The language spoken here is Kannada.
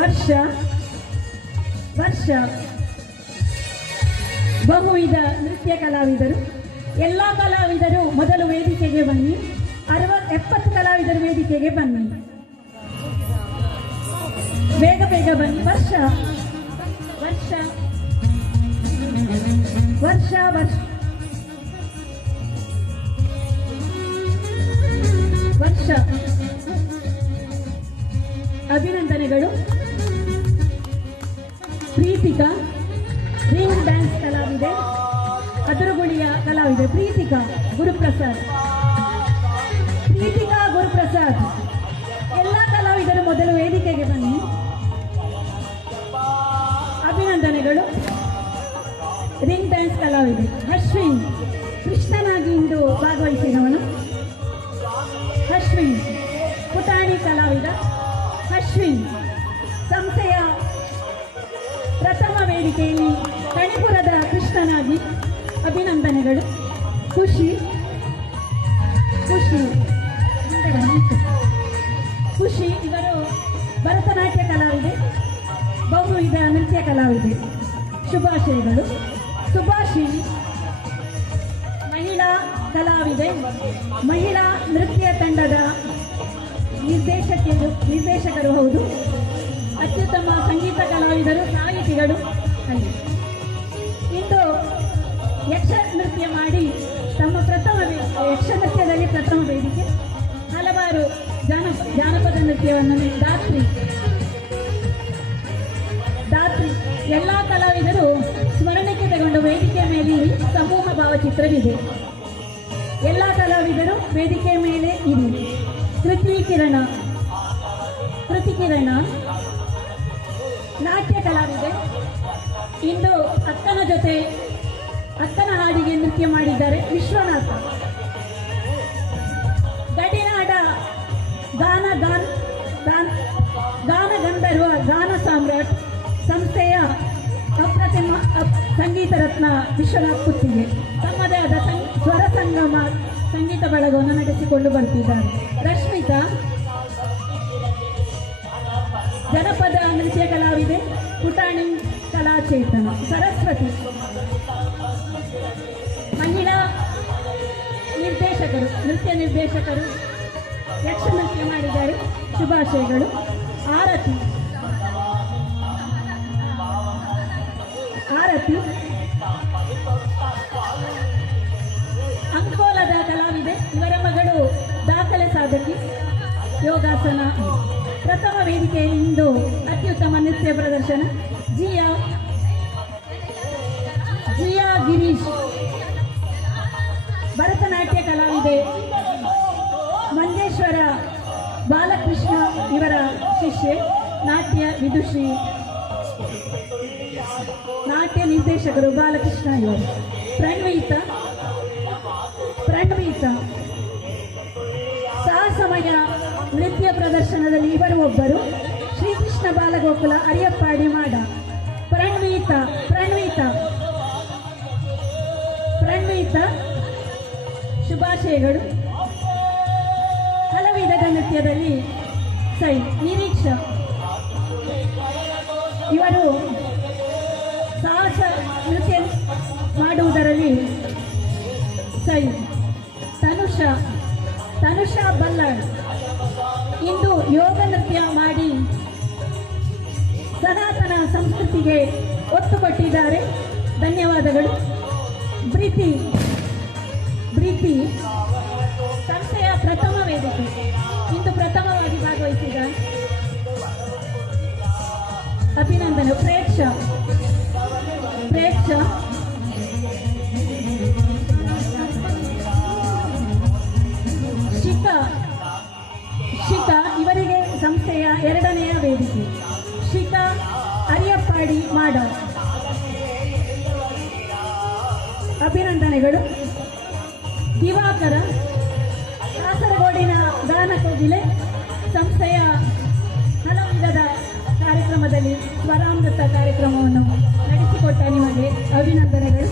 ವರ್ಷ ಬಹುವಿಧ ನೃತ್ಯ ಕಲಾವಿದರು. ಎಲ್ಲ ಕಲಾವಿದರು ಮೊದಲು ವೇದಿಕೆಗೆ ಬನ್ನಿ. 70 ಕಲಾವಿದರು ವೇದಿಕೆಗೆ ಬನ್ನಿ. ಬೇಗ ಬೇಗ ಬನ್ನಿ. ವರ್ಷ ಅಭಿನಂದನೆಗಳು. ಪ್ರೀತಿಕಾ ರಿಂಗ್ ಡ್ಯಾನ್ಸ್ ಕಲಾವಿದೆ, ಅದುರುಗುಳಿಯ ಕಲಾವಿದೆ ಪ್ರೀತಿಕಾ ಗುರುಪ್ರಸಾದ್. ಎಲ್ಲ ಕಲಾವಿದರು ಮೊದಲು ವೇದಿಕೆಗೆ ಬನ್ನಿ. ಅಭಿನಂದನೆಗಳು. ರಿಂಗ್ ಡ್ಯಾನ್ಸ್ ಕಲಾವಿದೆ ಅಶ್ವಿನ್, ಕೃಷ್ಣನಾಗಿ ಇಂದು ಭಾಗವಹಿಸಿದವನು ಅಶ್ವಿನ್. ಪುಟಾಣಿ ಕಲಾವಿದ ಅಶ್ವಿನ್. ಸಂಸ್ಥೆಯ ಪ್ರಥಮ ವೇದಿಕೆಯಲ್ಲಿ ಕಣಿಪುರದ ಕೃಷ್ಣನಾಗಿ ಅಭಿನಂದನೆಗಳು. ಖುಷಿ ಇವರು ಭರತನಾಟ್ಯ ಕಲಾವಿದೆ, ಬಹುವಿಧ ನೃತ್ಯ ಕಲಾವಿದೆ. ಶುಭಾಶಯಗಳು. ಸುಭಾಷಿಣಿ ಮಹಿಳಾ ಕಲಾವಿದೆ, ಮಹಿಳಾ ನೃತ್ಯ ತಂಡದ ನಿರ್ದೇಶಕರು ಹೌದು. ಅತ್ಯುತ್ತಮ ಸಂಗೀತ ಕಲಾವಿದರು, ಸಾಹಿತಿಗಳು. ಇಂದು ಯಕ್ಷ ನೃತ್ಯ ಮಾಡಿ ತಮ್ಮ ಯಕ್ಷ ನೃತ್ಯದಲ್ಲಿ ಪ್ರಥಮ ವೇದಿಕೆ. ಹಲವಾರು ಜಾನಪದ ನೃತ್ಯವನ್ನು ದಾತ್ರಿ ಎಲ್ಲ ಕಲಾವಿದರು ಸ್ಮರಣಕ್ಕೆ ತಗೊಂಡ ವೇದಿಕೆ ಮೇಲೆ ಸಮೂಹ ಭಾವಚಿತ್ರವಿದೆ. ಎಲ್ಲ ಕಲಾವಿದರು ವೇದಿಕೆ ಮೇಲೆ ಇರಿ. ಕೃತಿ ಕಿರಣ ನಾಟ್ಯ ಕಲಾವಿದೆ. ಇಂದು ಅಕ್ಕನ ಹಾಡಿಗೆ ನೃತ್ಯ ಮಾಡಿದ್ದಾರೆ ವಿಶ್ವನಾಥ. ಗಡಿನಾಡ ಗಾನ ಗಂಧರ್ವ ಗಾನ ಸಾಮ್ರಾಟ್ ಸಂಸ್ಥೆಯ ಅಪ್ರತಿಮ ಸಂಗೀತ ರತ್ನ ವಿಶ್ವನಾಥ್ ಕುತ್ತಿಗೆ ತಮ್ಮದೇ ಆದ ಸ್ವರ ಸಂಗಮ ಸಂಗೀತ ಬಳಗವನ್ನು ನಡೆಸಿಕೊಂಡು ಬರ್ತಿದ್ದಾರೆ. ರಶ್ಮಿತಾ ಜನಪದ ನೃತ್ಯ ಕಲಾವಿದೆ, ಪುಟಾಣಿ ಕಲಾಚೇತನ. ಸರಸ್ವತಿ ಮಹಿಳಾ ನೃತ್ಯ ನಿರ್ದೇಶಕರು, ಯಕ್ಷ ನೃತ್ಯ ಮಾಡಿದ್ದಾರೆ. ಶುಭಾಶಯಗಳು. ಆರತಿ ಅಂಕೋಲದ ಕಲಾವಿದೆ. ಇವರ ಮಗಳು ದಾಖಲೆ ಸಾಧಕಿ, ಯೋಗಾಸನ. ಪ್ರಥಮ ವೇದಿಕೆಯಲ್ಲಿ ಇಂದು ಅತ್ಯುತ್ತಮ ನೃತ್ಯ ಪ್ರದರ್ಶನ. ಜಿಯಾ ಗಿರೀಶ್ ಭರತನಾಟ್ಯ ಕಲಾವಿದೆ. ಮಂಜೇಶ್ವರ ಬಾಲಕೃಷ್ಣ ಇವರ ಶಿಷ್ಯೆ, ನಾಟ್ಯ ವಿದುಷಿ, ನಾಟ್ಯ ನಿರ್ದೇಶಕರು ಬಾಲಕೃಷ್ಣ ಇವರು. ಪ್ರಣವೀತ ಸಾಹಸಮಯ ನೃತ್ಯ ಪ್ರದರ್ಶನದಲ್ಲಿ ಇವರು ಒಬ್ಬರು. ಶ್ರೀಕೃಷ್ಣ ಬಾಲಗೋಕುಲ ಅರಿಯಪ್ಪಾಡಿ ಮಾಡ. ಪ್ರಣವೀತ ಶುಭಾಶಯಗಳು. ಹಲವಿಧದ ನೃತ್ಯದಲ್ಲಿ ನಿರೀಕ್ಷಾ ಇವರು ಸಾಹಸ ನೃತ್ಯ ಮಾಡುವುದರಲ್ಲಿ ತನುಷಾ ಬಲ್ಲಾಳ್ ಇಂದು ಯೋಗ ನೃತ್ಯ ಮಾಡಿ ಸನಾತನ ಸಂಸ್ಕೃತಿಗೆ ಒತ್ತು ಕೊಟ್ಟಿದ್ದಾರೆ. ಧನ್ಯವಾದಗಳು. ಪ್ರೀತಿ ಸಂಸ್ಥೆಯ ಪ್ರಥಮ ವೇದಿಕೆ ಇಂದು ಪ್ರಥಮವಾಗಿ ಭಾಗವಹಿಸಿದ್ದಾರೆ. ಅಭಿನಂದನೆ. ಪ್ರೇಕ್ಷ ಶಿಖಾ ಇವರಿಗೆ ಸಂಸ್ಥೆಯ ಎರಡನೆಯ ವೇದಿಕೆ. ಶಿಖಾ ಅರಿಯಪ್ಪಾಡಿ ಮಾಡ. ಅಭಿನಂದನೆಗಳು. ದಿವಾಕರ ಕಾಸರಗೋಡಿನ ಗಾನ ಕೋಗಿಲೆ ಸಂಸ್ಥೆಯ ಹಲವು ವಿಧದ ಕಾರ್ಯಕ್ರಮದಲ್ಲಿ ಸ್ವರಾಮೃತ ಕಾರ್ಯಕ್ರಮವನ್ನು ನಡೆಸಿಕೊಟ್ಟ ನಿಮಗೆ ಅಭಿನಂದನೆಗಳು.